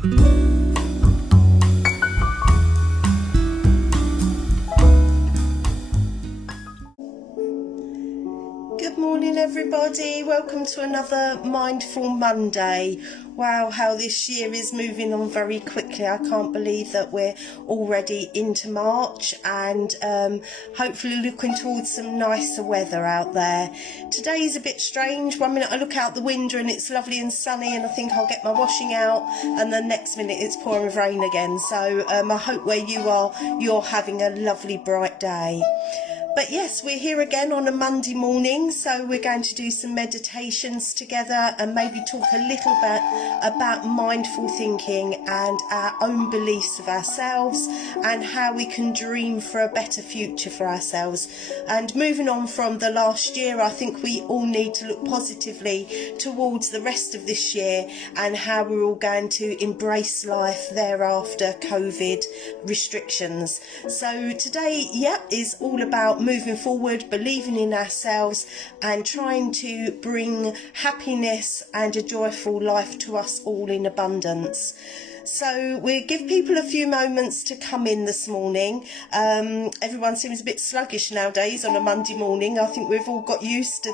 Good morning everybody, welcome to another Mindful Monday. Wow, how this year is moving on very quickly. I can't believe that we're already into March and hopefully looking towards some nicer weather out there. Today is a bit strange. One minute I look out the window and it's lovely and sunny and I think I'll get my washing out, and the next minute it's pouring with rain again. So I hope where you are, you're having a lovely bright day. But yes, we're here again on a Monday morning, so we're going to do some meditations together and maybe talk a little bit about mindful thinking and our own beliefs of ourselves and how we can dream for a better future for ourselves. And moving on from the last year, I think we all need to look positively towards the rest of this year and how we're all going to embrace life thereafter COVID restrictions. So today, is all about moving forward, believing in ourselves and trying to bring happiness and a joyful life to us all in abundance. So we'll give people a few moments to come in this morning. Everyone seems a bit sluggish nowadays on a Monday morning. I think we've all got used to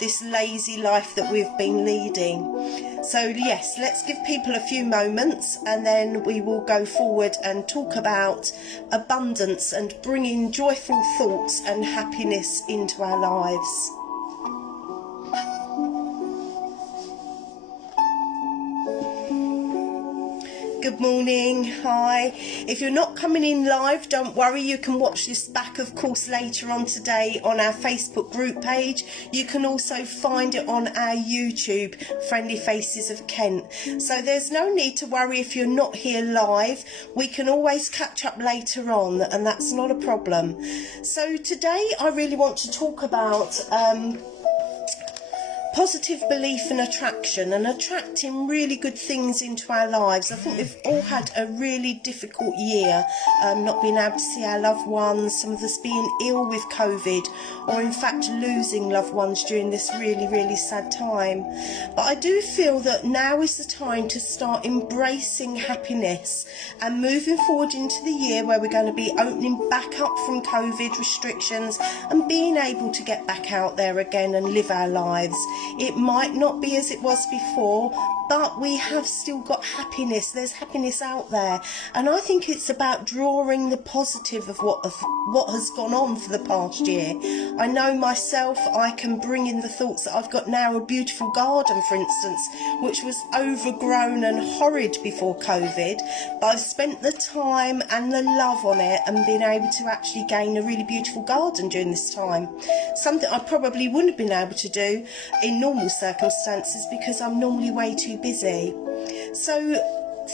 this lazy life that we've been leading. So yes, let's give people a few moments and then we will go forward and talk about abundance and bringing joyful thoughts and happiness into our lives. Good morning, hi. If you're not coming in live, don't worry, you can watch this back of course later on today on our Facebook group page. You can also find it on our YouTube, Friendly Faces of Kent. So there's no need to worry if you're not here live. We can always catch up later on and that's not a problem. So today I really want to talk about positive belief and attraction and attracting really good things into our lives. I think we've all had a really difficult year, not being able to see our loved ones, some of us being ill with COVID or in fact losing loved ones during this really, really sad time. But I do feel that now is the time to start embracing happiness and moving forward into the year where we're going to be opening back up from COVID restrictions and being able to get back out there again and live our lives. It might not be as it was before, but we have still got happiness. There's happiness out there. And I think it's about drawing the positive of what has gone on for the past year. I know myself, I can bring in the thoughts that I've got now a beautiful garden, for instance, which was overgrown and horrid before COVID. But I've spent the time and the love on it and been able to actually gain a really beautiful garden during this time. Something I probably wouldn't have been able to do in normal circumstances because I'm normally way too busy. So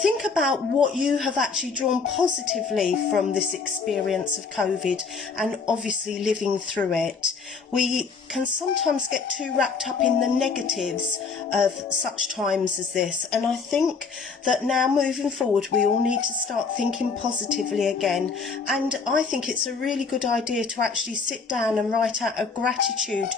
think about what you have actually drawn positively from this experience of COVID and obviously living through it. We can sometimes get too wrapped up in the negatives of such times as this, and I think that now moving forward we all need to start thinking positively again. And I think it's a really good idea to actually sit down and write out a gratitude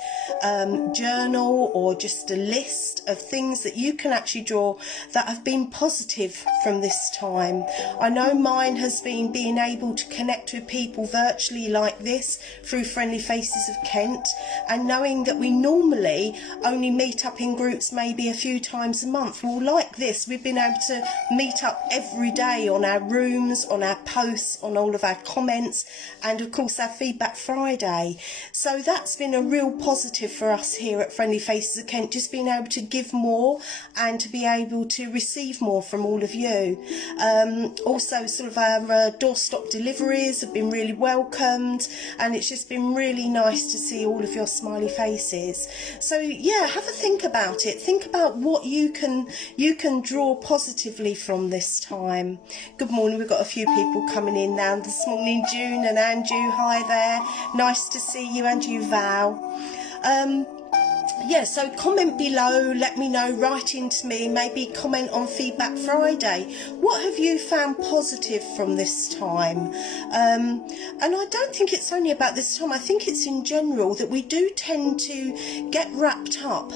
journal or just a list of things that you can actually draw that have been positive from this time. I know mine has been being able to connect with people virtually like this through Friendly Faces of Kent, and knowing that we normally only meet up in groups maybe a few times a month. Well, like this, we've been able to meet up every day on our rooms, on our posts, on all of our comments, and of course our Feedback Friday. So that's been a real positive for us here at Friendly Faces of Kent, just being able to give more and to be able to receive more from all of you. Also sort of our doorstop deliveries have been really welcomed, and it's just been really nice to see all of your smiley faces. So yeah, have a think about it. Think about what you can draw positively from this time. Good morning, we've got a few people coming in now this morning. June and Andrew, hi there, nice to see you. And you, Val. Yeah, so comment below, let me know, write into me, maybe comment on Feedback Friday. What have you found positive from this time? And I don't think it's only about this time, I think it's in general that we do tend to get wrapped up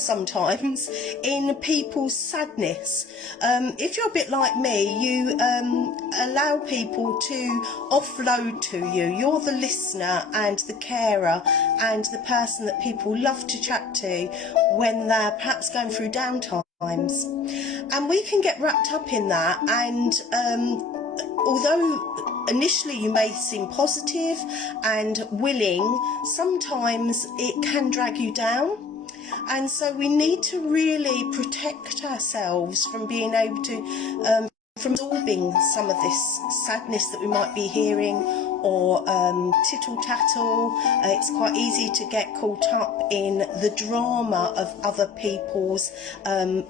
sometimes in people's sadness. If you're a bit like me, you allow people to offload to you. You're the listener and the carer and the person that people love to chat to when they're perhaps going through downtimes. And we can get wrapped up in that, and although initially you may seem positive and willing, sometimes it can drag you down. And so we need to really protect ourselves from being able to from absorbing some of this sadness that we might be hearing, or tittle-tattle. It's quite easy to get caught up in the drama of other people's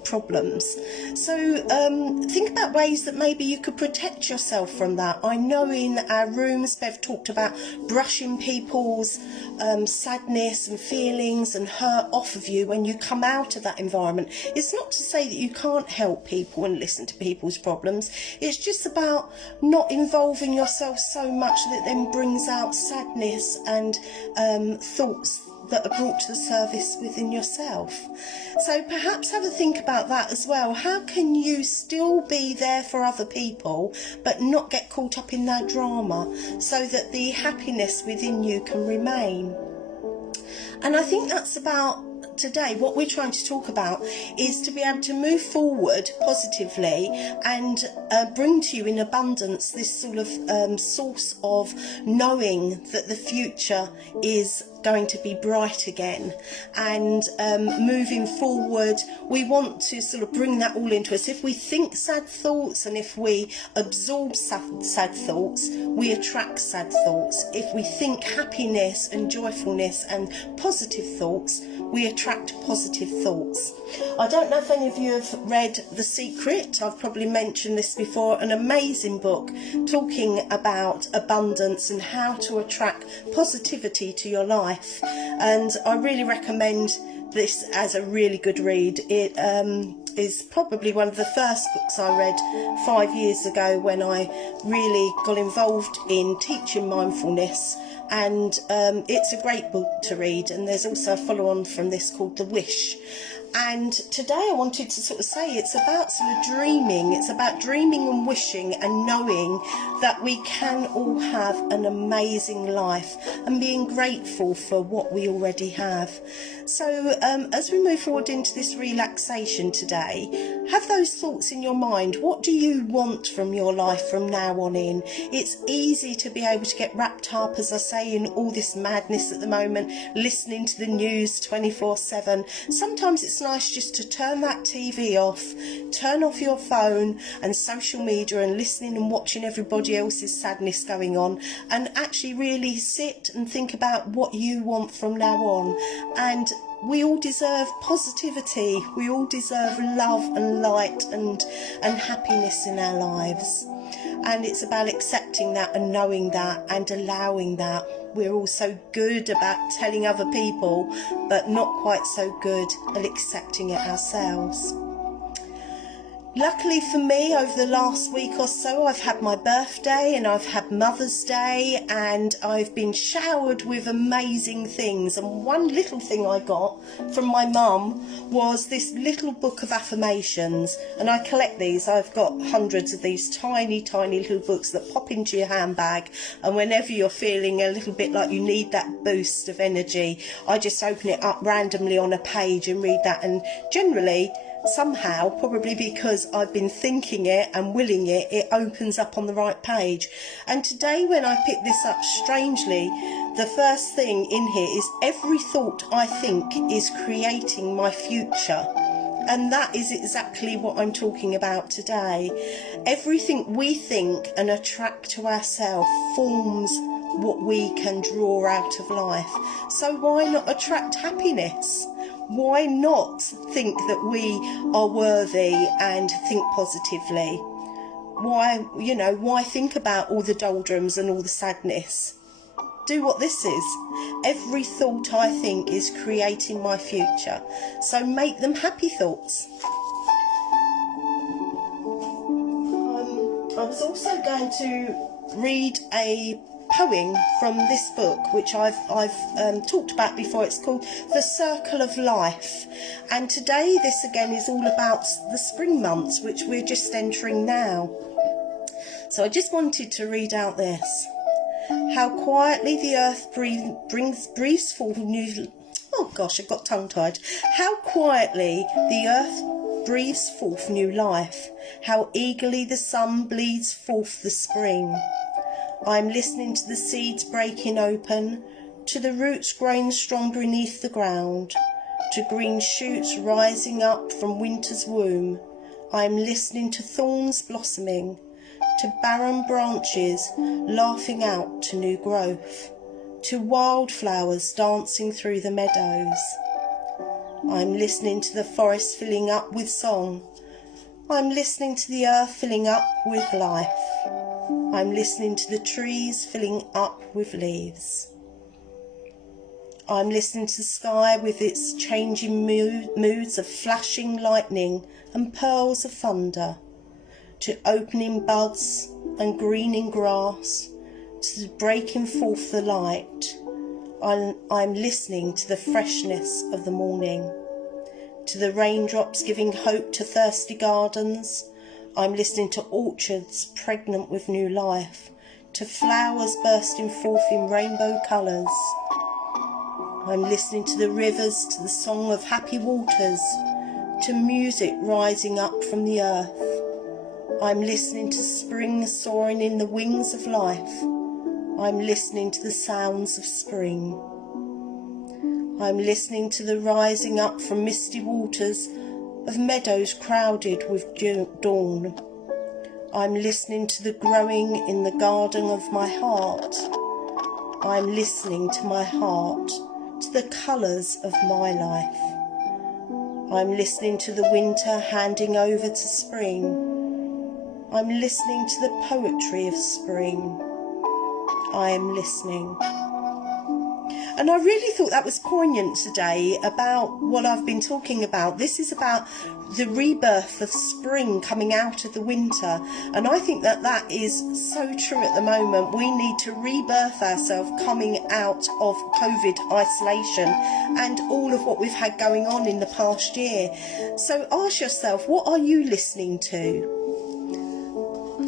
problems. So think about ways that maybe you could protect yourself from that. I know in our rooms Bev talked about brushing people's sadness and feelings and hurt off of you when you come out of that environment. It's not to say that you can't help people and listen to people's problems. It's just about not involving yourself so much that then brings out sadness and thoughts that are brought to the surface within yourself. So perhaps have a think about that as well. How can you still be there for other people but not get caught up in their drama, so that the happiness within you can remain? And I think that's about today. What we're trying to talk about is to be able to move forward positively and bring to you in abundance this sort of source of knowing that the future is going to be bright again. And moving forward, we want to sort of bring that all into us. If we think sad thoughts and if we absorb sad thoughts, we attract sad thoughts. If we think happiness and joyfulness and positive thoughts, we attract positive thoughts. I don't know if any of you have read The Secret. I've probably mentioned this before. An amazing book talking about abundance and how to attract positivity to your life. And I really recommend this as a really good read. It is probably one of the first books I read 5 years ago when I really got involved in teaching mindfulness. And it's a great book to read, and there's also a follow-on from this called The Wish. And today I wanted to sort of say it's about sort of dreaming. It's about dreaming and wishing and knowing that we can all have an amazing life and being grateful for what we already have. So as we move forward into this relaxation today, have those thoughts in your mind. What do you want from your life from now on in? It's easy to be able to get wrapped up, as I say, in all this madness at the moment, listening to the news 24/7. Sometimes it's nice just to turn that TV off, turn off your phone and social media and listening and watching everybody else's sadness going on, and actually really sit and think about what you want from now on. And we all deserve positivity. We all deserve love and light and happiness in our lives. And it's about accepting that and knowing that and allowing that. We're all so good about telling other people, but not quite so good at accepting it ourselves. Luckily for me, over the last week or so, I've had my birthday and I've had Mother's Day, and I've been showered with amazing things. And one little thing I got from my mum was this little book of affirmations. And I collect these. I've got hundreds of these tiny, tiny little books that pop into your handbag. And whenever you're feeling a little bit like you need that boost of energy, I just open it up randomly on a page and read that. And generally, somehow, probably because I've been thinking it and willing it, it opens up on the right page. And today when I picked this up, strangely, the first thing in here is every thought I think is creating my future. And that is exactly what I'm talking about today. Everything we think and attract to ourselves forms what we can draw out of life. So why not attract happiness? Why not think that we are worthy and think positively? Why think about all the doldrums and all the sadness? Do what this is. Every thought I think is creating my future. So make them happy thoughts. I was also going to read a poem from this book, which I've talked about before. It's called The Circle of Life, and today this again is all about the spring months, which we're just entering now. So I just wanted to read out this. How quietly the earth breathes forth new... Oh gosh, I got tongue-tied. How quietly the earth breathes forth new life. How eagerly the sun bleeds forth the spring. I am listening to the seeds breaking open, to the roots growing strong beneath the ground, to green shoots rising up from winter's womb. I am listening to thorns blossoming, to barren branches laughing out to new growth, to wildflowers dancing through the meadows. I'm listening to the forest filling up with song. I'm listening to the earth filling up with life. I'm listening to the trees filling up with leaves. I'm listening to the sky with its changing moods of flashing lightning and pearls of thunder, to opening buds and greening grass, to the breaking forth the light. I'm listening to the freshness of the morning, to the raindrops giving hope to thirsty gardens. I'm listening to orchards pregnant with new life, to flowers bursting forth in rainbow colours. I'm listening to the rivers, to the song of happy waters, to music rising up from the earth. I'm listening to spring soaring in the wings of life. I'm listening to the sounds of spring. I'm listening to the rising up from misty waters of meadows crowded with dawn. I'm listening to the growing in the garden of my heart. I'm listening to my heart, to the colours of my life. I'm listening to the winter handing over to spring. I'm listening to the poetry of spring. I am listening. And I really thought that was poignant today about what I've been talking about. This is about the rebirth of spring coming out of the winter. And I think that that is so true at the moment. We need to rebirth ourselves coming out of COVID isolation and all of what we've had going on in the past year. So ask yourself, what are you listening to?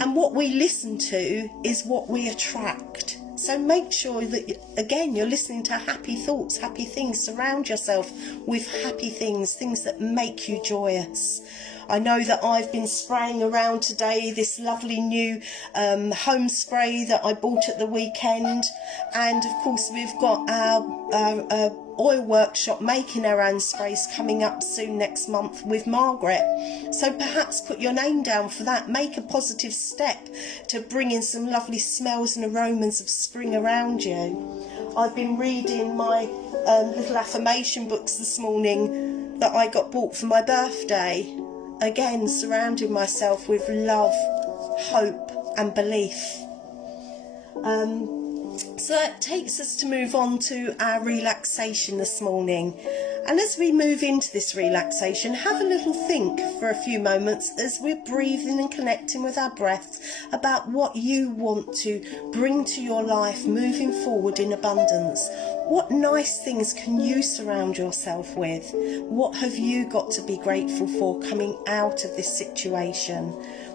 And what we listen to is what we attract. So make sure that, again, you're listening to happy thoughts, happy things. Surround yourself with happy things, things that make you joyous. I know that I've been spraying around today this lovely new home spray that I bought at the weekend. And of course, we've got our oil workshop making our own sprays coming up soon next month with Margaret. So perhaps put your name down for that. Make a positive step to bring in some lovely smells and aromas of spring around you. I've been reading my little affirmation books this morning that I got bought for my birthday. Again, surrounding myself with love, hope and belief. So that takes us to move on to our relaxation this morning. And as we move into this relaxation, have a little think for a few moments as we're breathing and connecting with our breath about what you want to bring to your life moving forward in abundance. What nice things can you surround yourself with? What have you got to be grateful for coming out of this situation?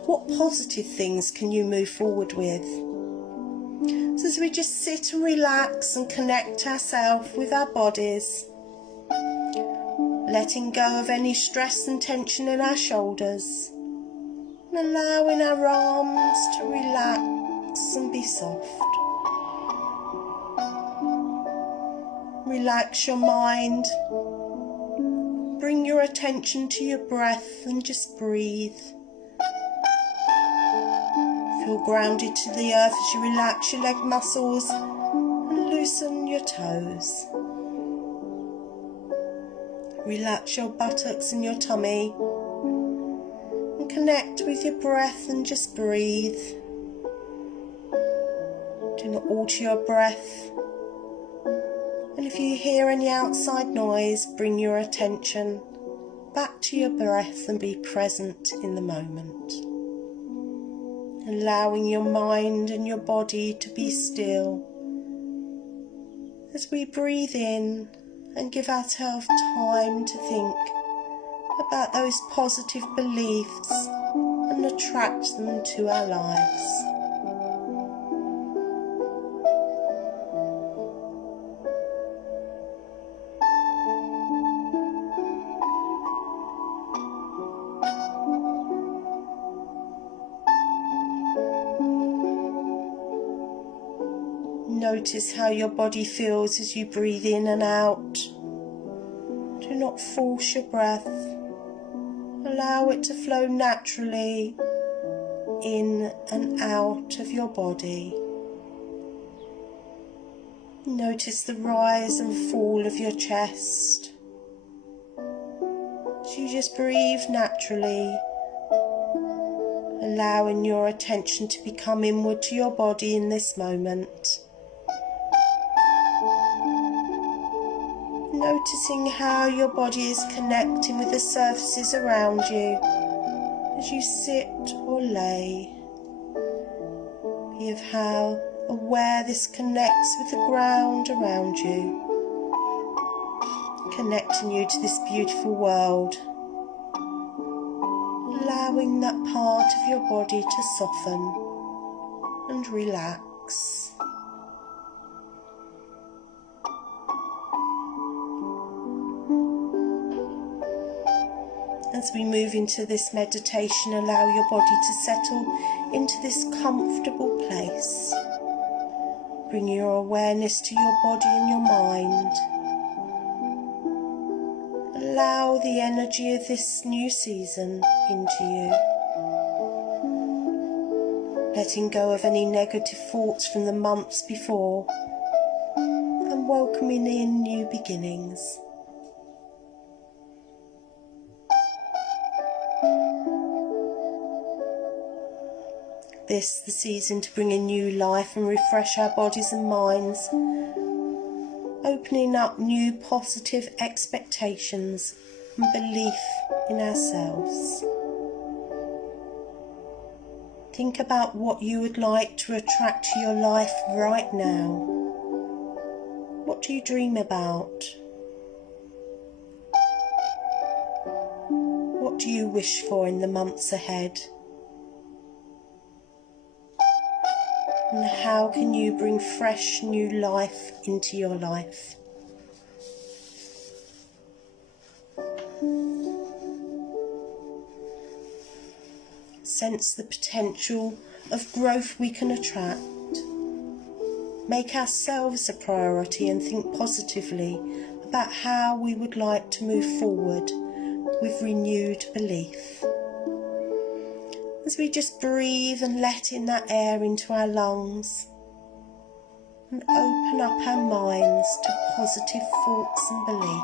What positive things can you move forward with? So as we just sit and relax and connect ourselves with our bodies, letting go of any stress and tension in our shoulders, and allowing our arms to relax and be soft. Relax your mind, bring your attention to your breath and just breathe. Feel grounded to the earth as you relax your leg muscles and loosen your toes. Relax your buttocks and your tummy and connect with your breath and just breathe. Do not alter your breath. And if you hear any outside noise, bring your attention back to your breath and be present in the moment. allowing your mind and your body to be still as we breathe in and give ourselves time to think about those positive beliefs and attract them to our lives. Notice how your body feels as you breathe in and out. Do not force your breath. Allow it to flow naturally in and out of your body. Notice the rise and fall of your chest. As you just breathe naturally, allowing your attention to become inward to your body in this moment. Noticing how your body is connecting with the surfaces around you as you sit or lay. Be of how aware this connects with the ground around you, connecting you to this beautiful world, allowing that part of your body to soften and relax. As we move into this meditation, allow your body to settle into this comfortable place. Bring your awareness to your body and your mind. Allow the energy of this new season into you. Letting go of any negative thoughts from the months before and welcoming in new beginnings. This the season to bring in new life and refresh our bodies and minds, opening up new positive expectations and belief in ourselves. Think about what you would like to attract to your life right now. What do you dream about? What do you wish for in the months ahead? And how can you bring fresh new life into your life? Sense the potential of growth we can attract. Make ourselves a priority and think positively about how we would like to move forward with renewed belief. As we just breathe and let in that air into our lungs and open up our minds to positive thoughts and belief.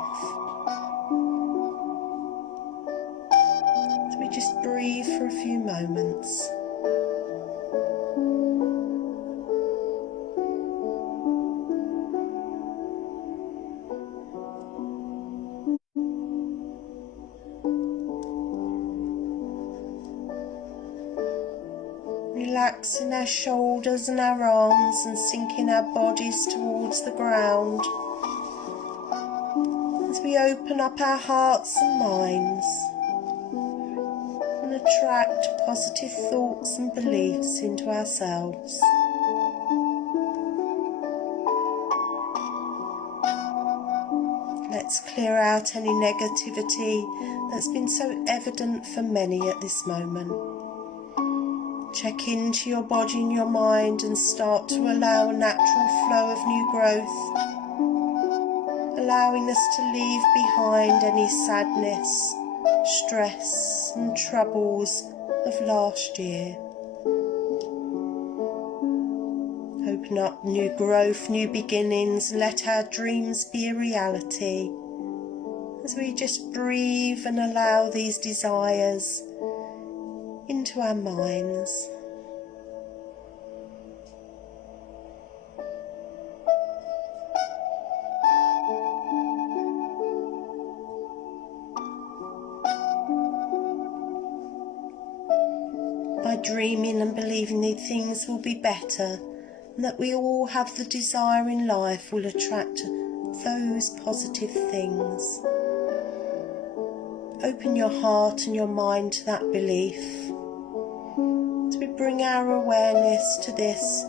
As we just breathe for a few moments. Relaxing our shoulders and our arms and sinking our bodies towards the ground as we open up our hearts and minds and attract positive thoughts and beliefs into ourselves. Let's clear out any negativity that's been so evident for many at this moment. Check into your body and your mind and start to allow a natural flow of new growth, allowing us to leave behind any sadness, stress and troubles of last year. Open up new growth, new beginnings, and let our dreams be a reality as we just breathe and allow these desires into our minds. by dreaming and believing that things will be better, and that we all have the desire in life will attract those positive things. Open your heart and your mind to that belief. As we bring our awareness to this,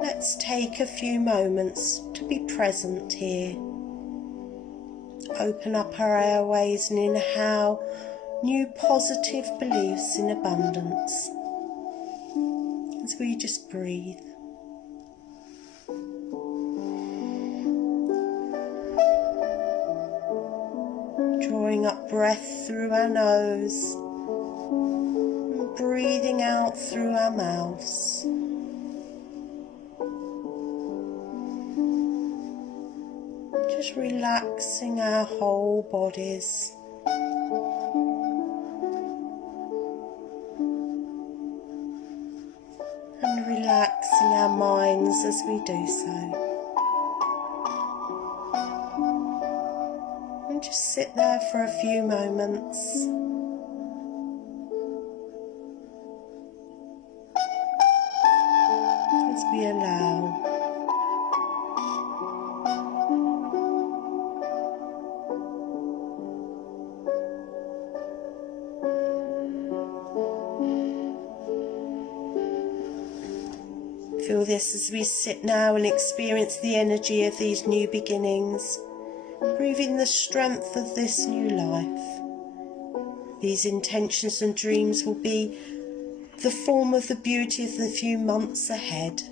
let's take a few moments to be present here. Open up our airways and inhale new positive beliefs in abundance. As we just breathe. Drawing up breath through our nose and breathing out through our mouths. Just relaxing our whole bodies. And relaxing our minds as we do so. And just sit there for a few moments. As we allow. Feel this as we sit now and experience the energy of these new beginnings, breathing the strength of this new life. These intentions and dreams will be the form of the beauty of the few months ahead.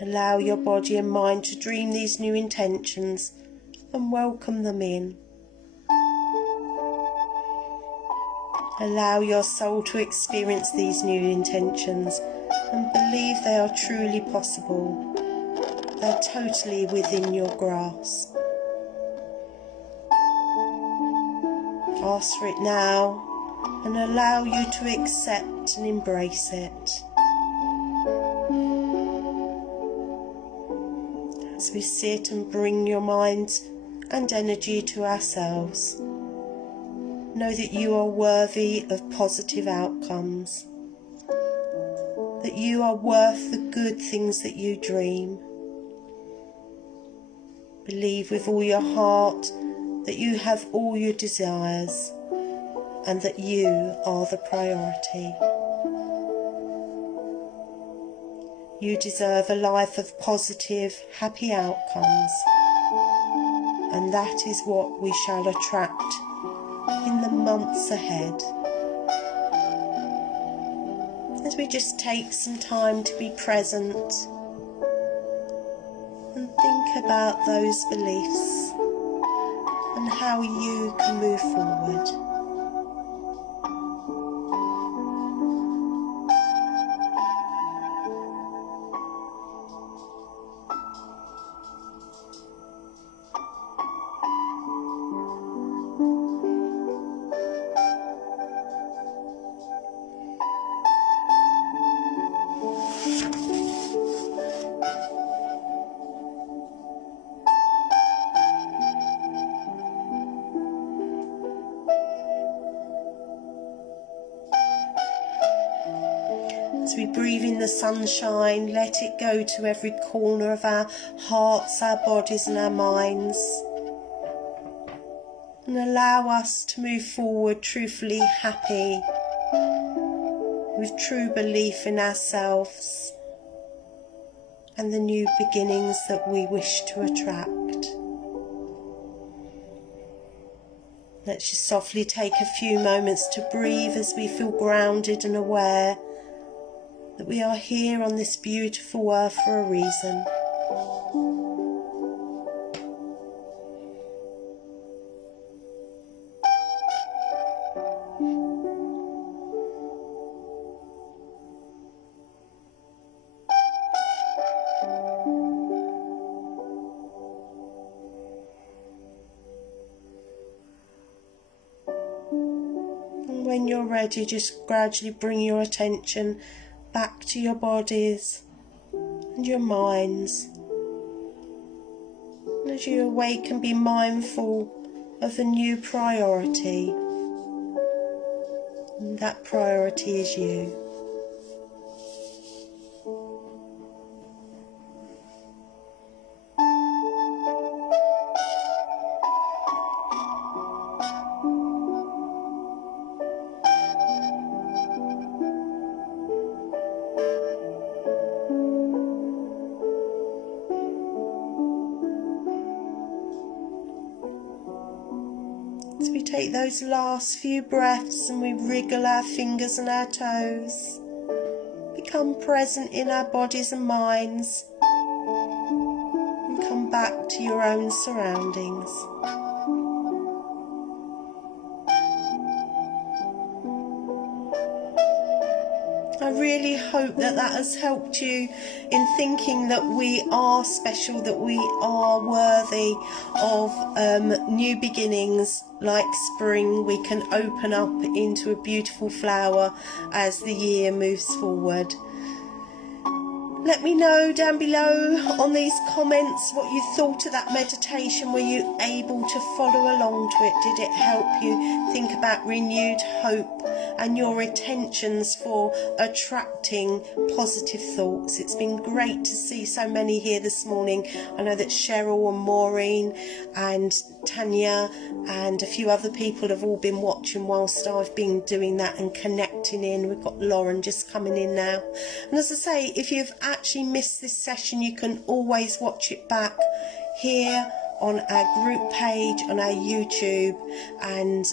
Allow your body and mind to dream these new intentions and welcome them in. Allow your soul to experience these new intentions and believe they are truly possible. They're totally within your grasp. Ask for it now and allow you to accept and embrace it. As we sit and bring your mind and energy to ourselves, know that you are worthy of positive outcomes. That you are worth the good things that you dream. Believe with all your heart that you have all your desires and that you are the priority. You deserve a life of positive, happy outcomes, and that is what we shall attract in the months ahead. As we just take some time to be present and think about those beliefs and how you can move forward. As we breathe in the sunshine, let it go to every corner of our hearts, our bodies and our minds. And allow us to move forward truthfully happy, with true belief in ourselves and the new beginnings that we wish to attract. Let's just softly take a few moments to breathe as we feel grounded and aware that we are here on this beautiful earth for a reason. And when you're ready, just gradually bring your attention back to your bodies and your minds. And as you awaken, be mindful of the new priority. And that priority is you. So we take those last few breaths and we wriggle our fingers and our toes. Become present in our bodies and minds. And come back to your own surroundings. I really hope that that has helped you in thinking that we are special, that we are worthy of new beginnings. Like spring, we can open up into a beautiful flower as the year moves forward. Let me know down below on these comments what you thought of that meditation. Were you able to follow along to it? Did it help you think about renewed hope and your intentions for attracting positive thoughts? It's been great to see so many here this morning. I know that Cheryl and Maureen and Tanya and a few other people have all been watching whilst I've been doing that and connecting in. We've got Lauren just coming in now. And as I say, if you've actually missed this session, you can always watch it back here on our group page on our YouTube, and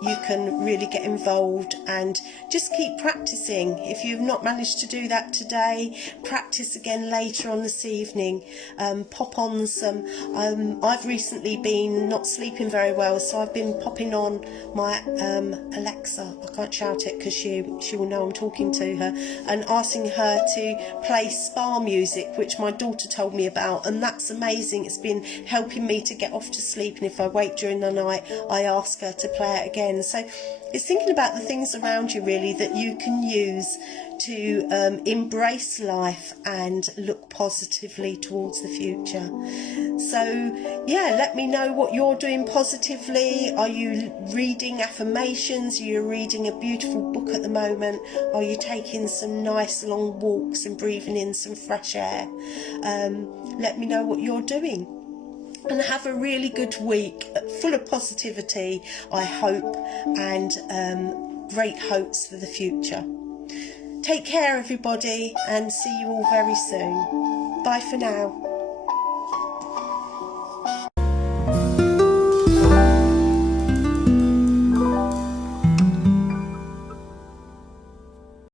you can really get involved and just keep practicing. If you've not managed to do that today, practice again later on this evening. Pop on some, I've recently been not sleeping very well, so I've been popping on my Alexa, I can't shout it because she will know I'm talking to her, and asking her to play spa music, which my daughter told me about, and that's amazing. It's been helping me to get off to sleep, and if I wake during the night, I ask her to play it again. So it's thinking about the things around you really that you can use to embrace life and look positively towards the future. So yeah, let me know what you're doing positively. Are you reading affirmations? Are you reading a beautiful book at the moment? Are you taking some nice long walks and breathing in some fresh air? Let me know what you're doing. And have a really good week, full of positivity, I hope, and great hopes for the future. Take care, everybody, and see you all very soon. Bye for now.